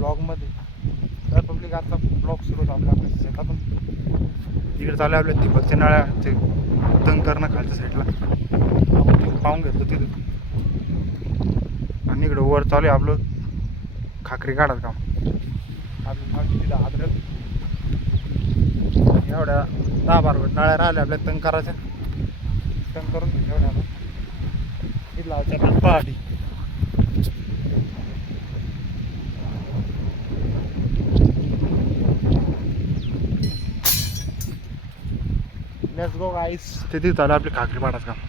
ब्लॉगमध्ये. तर पब्लिक आता ब्लॉग सुरू झाला आपल्या शेतातून. इकडे चालू आहे आपल्या ठिबकच्या नळ्याचे तंग करणं खालच्या साईडला. आपण तिकडे पाहून घेतो तिथं. आणि इकडं वर चालू आहे आपलं खाकरी काढायचं काम. आपलं तिथं अद्रक एवढ्या 10-12 नळ्या राहिल्या आपल्या तंग करायच्या. तंग करून घेऊ एवढ्या आपण इथं लावायच्या पहाटी. लेट्स गो गाईस. तिथे चालू आपली खाकरी पाडायचं काम.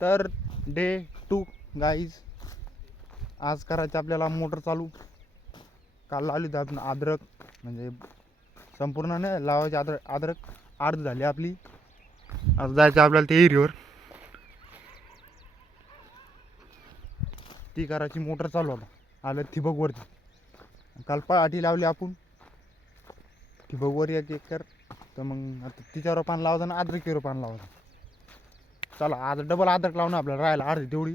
तर डे 2 गाईज. आज करायचं आपल्याला मोटर चालू. काल लावली होती आपण अद्रक, म्हणजे संपूर्ण नाही लावायची. अद्रक अर्ध झाली आपली. आज जायचं आपल्याला ते एरीवर. ती करायची मोटर चालू आता आलं ठिबकवरती. काल पहाटी लावली आपण ठिबकवर 1 एकर. तर मग आता तिच्यावर पाणी लावायचं आणि अद्रकीवर पाणी लावायचं. चला आज डबल अद्रक लावून आपल्याला राहायला अर्धी तेवढी.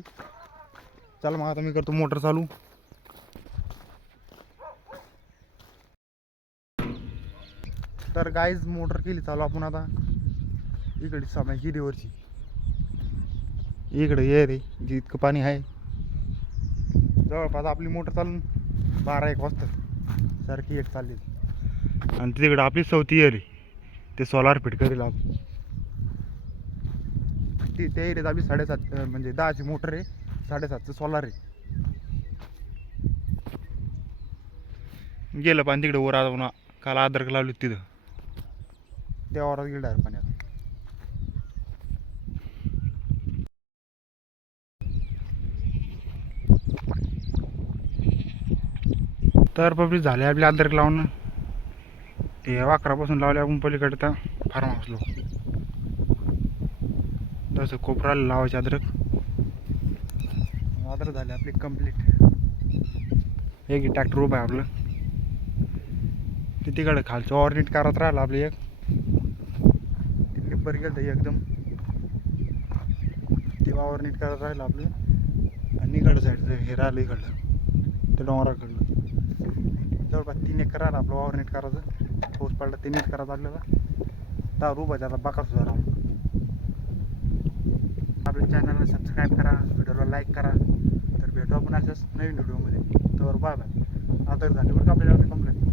चला मग आता मी करतो मोटर चालू. तर गाईज मोटर केली चालू आपण आता. इकडे समय हिरीवरची इकडे ये रे जी इतकं पाणी आहे. जवळपास आपली मोटर चालून 12-1 वाजता सारखी एक चालली. आणि तिकडे आपली चौथी एरी ते सोलार फिट करेल आपण. ती त्या एरियात आपली 7.5 म्हणजे 10ची मोटर आहे. 7.5चं सोलार आहे. गेलं पाणी तिकडे वर. आता काल अद्रक लावली तिथं त्या वरात गेलं डायरेक्ट पाणी. आता तर पब्लिक झाले आपले अद्रक लावून. ते वाकरापासून लावले आपण पलीकडे तर फार्म हाऊसलो. तसं कोपराला लावायचे अद्रक. अद्रक झाले आपली कंप्लीट. एक ट्रॅक्टर उभं आहे आपलं. ते तिकडे खालचं ऑर्निट करत राहिलं आपली एक. ती निब्बर गेलं एकदम. ती ऑर्निट करत राहिलं आपलं. आणि इकडं साईडचं हे राहिलं इकडलं ते डोंगराकडलं. जवळपास 3 एकर राहिलं आपलं वावर नीट करायचं. पाऊस पडला 3 नीट करायचं आपल्याला. दारू उभायचं आता बाका सुद्धा राहून. आपल्या चॅनलला सबस्क्राईब करा, व्हिडिओला लाईक करा. तर भेटू आपण अशाच नवीन व्हिडिओमध्ये. तर बाय बाय. आता झाली बरं का आपल्याला कंप्लेंट.